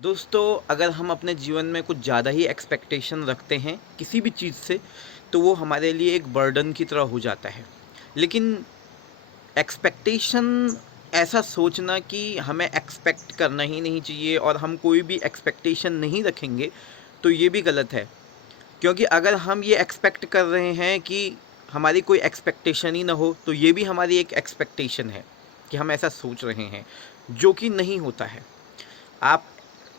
दोस्तों, अगर हम अपने जीवन में कुछ ज़्यादा ही एक्सपेक्टेशन रखते हैं किसी भी चीज़ से, तो वो हमारे लिए एक बर्डन की तरह हो जाता है। लेकिन एक्सपेक्टेशन, ऐसा सोचना कि हमें एक्सपेक्ट करना ही नहीं चाहिए और हम कोई भी एक्सपेक्टेशन नहीं रखेंगे, तो ये भी गलत है। क्योंकि अगर हम ये एक्सपेक्ट कर रहे हैं कि हमारी कोई एक्सपेक्टेशन ही ना हो, तो ये भी हमारी एक एक्सपेक्टेशन है कि हम ऐसा सोच रहे हैं, जो कि नहीं होता है। आप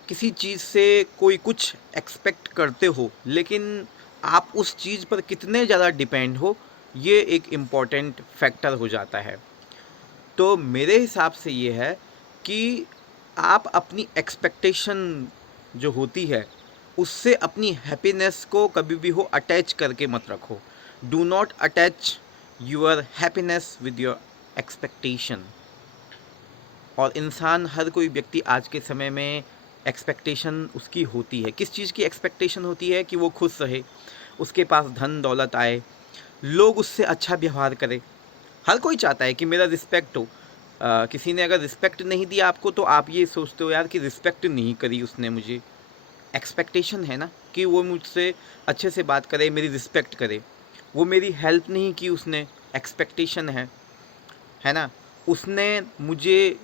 किसी चीज़ से कोई कुछ एक्सपेक्ट करते हो, लेकिन आप उस चीज़ पर कितने ज़्यादा डिपेंड हो, ये एक इम्पॉर्टेंट फैक्टर हो जाता है। तो मेरे हिसाब से ये है कि आप अपनी एक्सपेक्टेशन जो होती है, उससे अपनी हैप्पीनेस को कभी भी हो अटैच करके मत रखो। Do not attach your happiness with your expectation. और इंसान, हर कोई व्यक्ति आज के समय में एक्सपेक्टेशन उसकी होती है। किस चीज़ की एक्सपेक्टेशन होती है? कि वो खुश रहे, उसके पास धन दौलत आए, लोग उससे अच्छा व्यवहार करें। हर कोई चाहता है कि मेरा रिस्पेक्ट हो। किसी ने अगर रिस्पेक्ट नहीं दिया आपको, तो आप ये सोचते हो यार कि रिस्पेक्ट नहीं करी उसने मुझे। एक्सपेक्टेशन है ना कि वो मुझसे अच्छे से बात करे, मेरी रिस्पेक्ट करे। वो मेरी हेल्प नहीं की उसने, एक्सपेक्टेशन है ना। उसने मुझे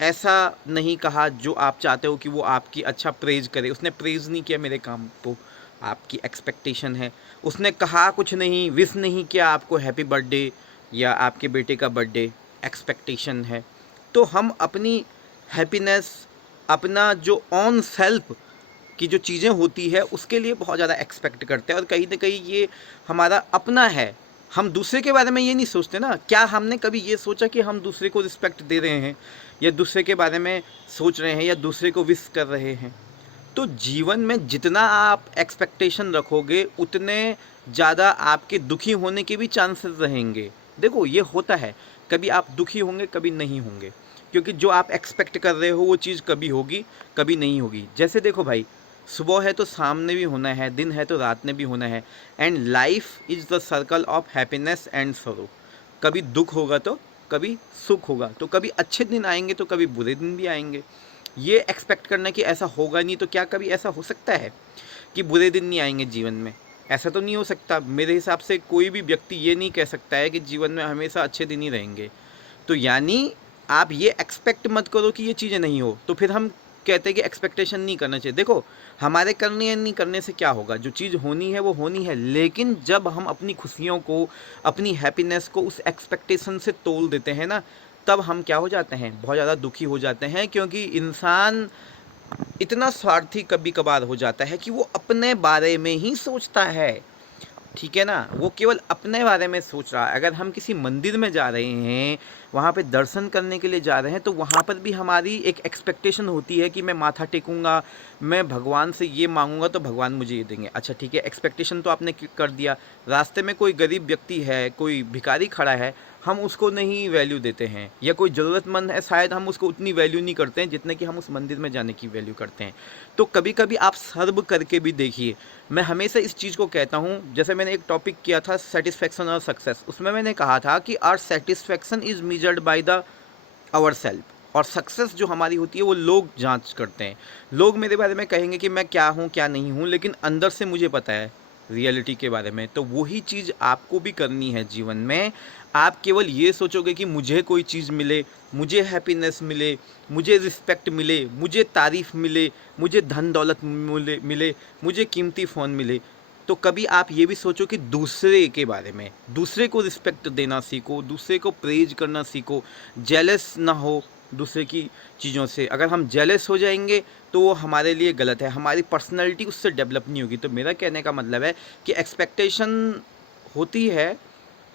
ऐसा नहीं कहा जो आप चाहते हो कि वो आपकी अच्छा प्रेज़ करे, उसने प्रेज़ नहीं किया मेरे काम को, आपकी एक्सपेक्टेशन है। उसने कहा कुछ नहीं, विश नहीं किया आपको हैप्पी बर्थडे या आपके बेटे का बर्थडे, एक्सपेक्टेशन है। तो हम अपनी हैप्पीनेस, अपना जो ऑन सेल्फ की जो चीज़ें होती है, उसके लिए बहुत ज़्यादा एक्सपेक्ट करते हैं, और कहीं न कहीं ये हमारा अपना है। हम दूसरे के बारे में ये नहीं सोचते ना। क्या हमने कभी ये सोचा कि हम दूसरे को रिस्पेक्ट दे रहे हैं, या दूसरे के बारे में सोच रहे हैं, या दूसरे को विश कर रहे हैं? तो जीवन में जितना आप एक्सपेक्टेशन रखोगे, उतने ज़्यादा आपके दुखी होने के भी चांसेस रहेंगे। देखो, ये होता है, कभी आप दुखी होंगे, कभी नहीं होंगे, क्योंकि जो आप एक्सपेक्ट कर रहे हो वो चीज़ कभी होगी, कभी नहीं होगी। जैसे देखो भाई, सुबह है तो शाम ने भी होना है, दिन है तो रात ने भी होना है। And life is the circle of happiness and सरो। कभी दुख होगा तो कभी सुख होगा, तो कभी अच्छे दिन आएंगे तो कभी बुरे दिन भी आएंगे। ये एक्सपेक्ट करना कि ऐसा होगा नहीं, तो क्या कभी ऐसा हो सकता है कि बुरे दिन नहीं आएंगे जीवन में? ऐसा तो नहीं हो सकता। मेरे हिसाब से कोई भी व्यक्ति ये नहीं कह सकता है कि जीवन में हमेशा अच्छे दिन ही रहेंगे। तो यानी आप ये एक्सपेक्ट मत करो कि ये चीज़ें नहीं हो, तो फिर हम कहते हैं कि एक्सपेक्टेशन नहीं करना चाहिए। देखो, हमारे करने या नहीं करने से क्या होगा? जो चीज़ होनी है वो होनी है, लेकिन जब हम अपनी खुशियों को, अपनी हैप्पीनेस को उस एक्सपेक्टेशन से तोल देते हैं ना, तब हम क्या हो जाते हैं? बहुत ज़्यादा दुखी हो जाते हैं, क्योंकि इंसान इतना स्वार्थी कभी कभार हो जाता है कि वो अपने बारे में ही सोचता है। ठीक है ना, वो केवल अपने बारे में सोच रहा है। अगर हम किसी मंदिर में जा रहे हैं, वहाँ पे दर्शन करने के लिए जा रहे हैं, तो वहाँ पर भी हमारी एक एक्सपेक्टेशन होती है कि मैं माथा टेकूंगा, मैं भगवान से ये मांगूंगा तो भगवान मुझे ये देंगे। अच्छा ठीक है, एक्सपेक्टेशन तो आपने कर दिया। रास्ते में कोई गरीब व्यक्ति है, कोई भिखारी खड़ा है, हम उसको नहीं वैल्यू देते हैं, या कोई ज़रूरतमंद है, शायद हम उसको उतनी वैल्यू नहीं करते हैं जितने कि हम उस मंदिर में जाने की वैल्यू करते हैं। तो कभी कभी आप सर्व करके भी देखिए। मैं हमेशा इस चीज़ को कहता हूँ, जैसे मैंने एक टॉपिक किया था सेटिस्फैक्शन और सक्सेस, उसमें मैंने कहा था कि our satisfaction is measured by the our self, और सक्सेस जो हमारी होती है वो लोग जांच करते हैं। लोग मेरे बारे में कहेंगे कि मैं क्या हूँ क्या नहीं हूँ, लेकिन अंदर से मुझे पता है रियलिटी के बारे में। तो वही चीज़ आपको भी करनी है जीवन में। आप केवल ये सोचोगे कि मुझे कोई चीज़ मिले, मुझे हैप्पीनेस मिले, मुझे रिस्पेक्ट मिले, मुझे तारीफ़ मिले, मुझे धन दौलत मिले, मुझे कीमती फ़ोन मिले। तो कभी आप ये भी सोचो कि दूसरे के बारे में, दूसरे को रिस्पेक्ट देना सीखो, दूसरे को प्रेज करना सीखो, जेलस ना हो दूसरे की चीज़ों से। अगर हम जेलस हो जाएंगे तो वो हमारे लिए गलत है, हमारी पर्सनैलिटी उससे डेवलप नहीं होगी। तो मेरा कहने का मतलब है कि एक्सपेक्टेशन होती है,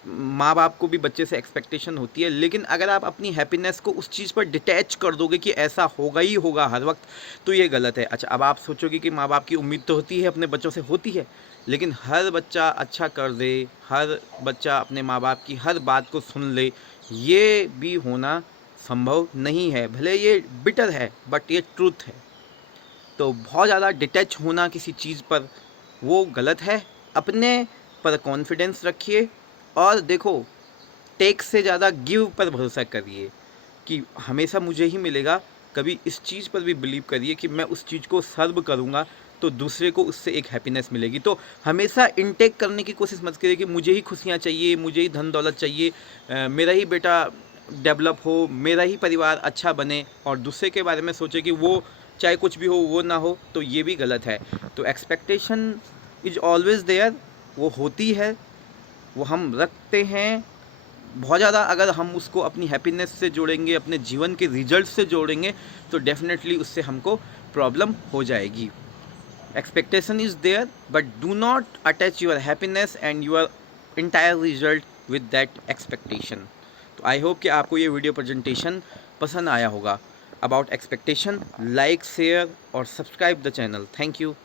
माँ बाप को भी बच्चे से एक्सपेक्टेशन होती है, लेकिन अगर आप अपनी हैप्पीनेस को उस चीज़ पर डिटैच कर दोगे कि ऐसा होगा ही होगा हर वक्त, तो ये गलत है। अच्छा, अब आप सोचोगे कि माँ बाप की उम्मीद तो होती है, अपने बच्चों से होती है, लेकिन हर बच्चा अच्छा कर दे, हर बच्चा अपने माँ बाप की हर बात को सुन ले, ये भी होना संभव नहीं है। भले ये बिटर है, बट ये ट्रूथ है। तो बहुत ज़्यादा डिटैच होना किसी चीज़ पर, वो गलत है। अपने पर कॉन्फिडेंस रखिए, और देखो, टेक से ज़्यादा गिव पर भरोसा करिए कि हमेशा मुझे ही मिलेगा, कभी इस चीज़ पर भी बिलीव करिए कि मैं उस चीज़ को सर्व करूँगा तो दूसरे को उससे एक हैप्पीनेस मिलेगी। तो हमेशा इनटेक करने की कोशिश मत करिए कि मुझे ही खुशियाँ चाहिए, मुझे ही धन दौलत चाहिए, मेरा ही बेटा डेवलप हो, मेरा ही परिवार अच्छा बने, और दूसरे के बारे में सोचे कि वो चाहे कुछ भी हो वो ना हो, तो ये भी गलत है। तो एक्सपेक्टेशन इज़ ऑलवेज़ देयर, वो होती है, वो हम रखते हैं बहुत ज़्यादा। अगर हम उसको अपनी हैप्पीनेस से जोड़ेंगे, अपने जीवन के रिजल्ट से जोड़ेंगे, तो डेफिनेटली उससे हमको प्रॉब्लम हो जाएगी। Expectation is there, but do not attach your happiness and your entire result with that expectation. तो आई होप कि आपको ये वीडियो प्रेजेंटेशन पसंद आया होगा अबाउट एक्सपेक्टेशन। लाइक, शेयर और subscribe the channel. Thank you.